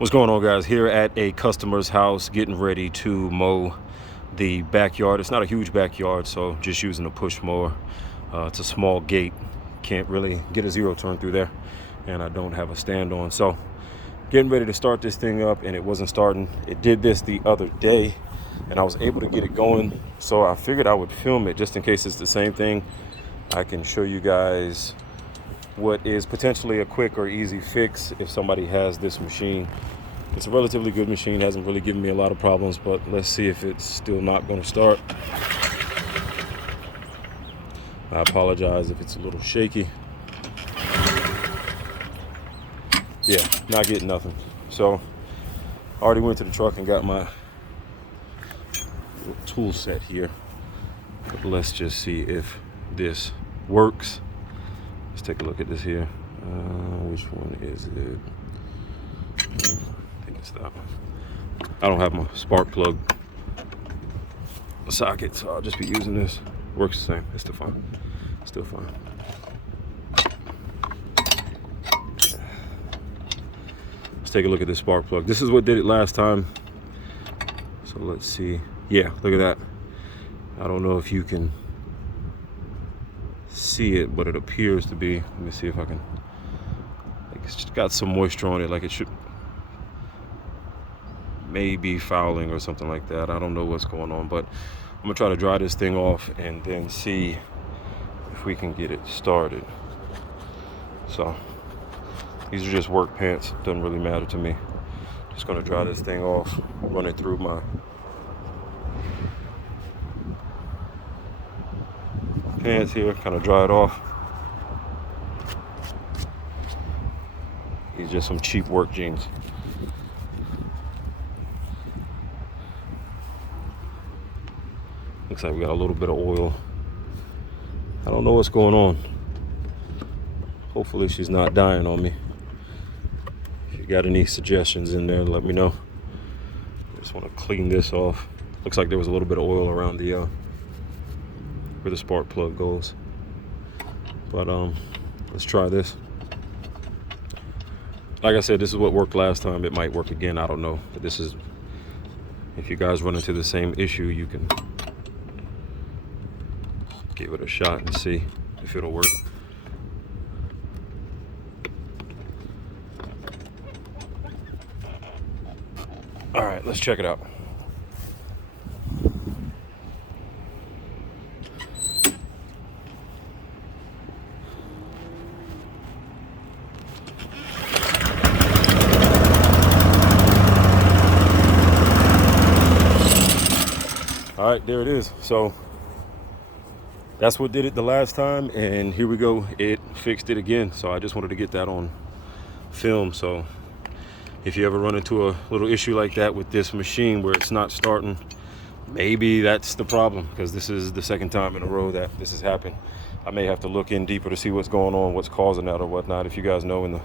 What's going on, guys? Here at a customer's house, getting ready to mow the backyard. It's not a huge backyard, so just using a push mower. It's a small gate, can't really get a zero turn through there, and I don't have a stand on. So getting ready to start this thing up, and it wasn't starting. It did this the other day, and I was able to get it going, so I figured I would film it just in case it's the same thing. I can show you guys what is potentially a quick or easy fix if somebody has this machine. It's a relatively good machine, hasn't really given me a lot of problems, but let's see if it's still not going to start. I apologize if it's a little shaky. Yeah, not getting nothing. So I already went to the truck and got my little tool set here, but let's just see if this works. Let's take a look at this here. Which one is it? I think it's that one. I don't have my spark plug socket, so I'll just be using this. Works the same. It's still fine. Still fine. Let's take a look at this spark plug. This is what did it last time. So let's see. Yeah, look at that. I don't know if you can see it, but it appears to be. Let me see if I can. Like, it's just got some moisture on it, like it should maybe fouling or something like that. I don't know what's going on, but I'm gonna try to dry this thing off and then see if we can get it started. So these are just work pants, doesn't really matter to me. Just gonna dry this thing off, run it through my pants here, kind of dry it off. These are just some cheap work jeans. Looks like we got a little bit of oil. I don't know what's going on. Hopefully she's not dying on me. If you got any suggestions in there, let me know. I just want to clean this off. Looks like there was a little bit of oil around the where the spark plug goes. But let's try this. Like I said, this is what worked last time. It might work again, I don't know. But this is, if you guys run into the same issue, you can give it a shot and see if it'll work. All right, let's check it out. All right, there it is. So that's what did it the last time, and here we go. It fixed it again. So I just wanted to get that on film. So if you ever run into a little issue like that with this machine where it's not starting, maybe that's the problem, because this is the second time in a row that this has happened. I may have to look in deeper to see what's going on, what's causing that or whatnot. If you guys know,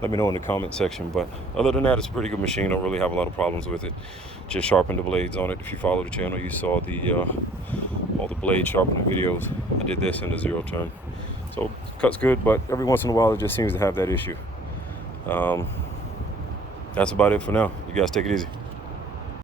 let me know in the comment section. But other than that, it's a pretty good machine. Don't really have a lot of problems with it. Just sharpen the blades on it. If you follow the channel, you saw the all the blade sharpening videos. I did this in the zero turn, so it cuts good, but every once in a while it just seems to have that issue. That's about it for now. You guys take it easy.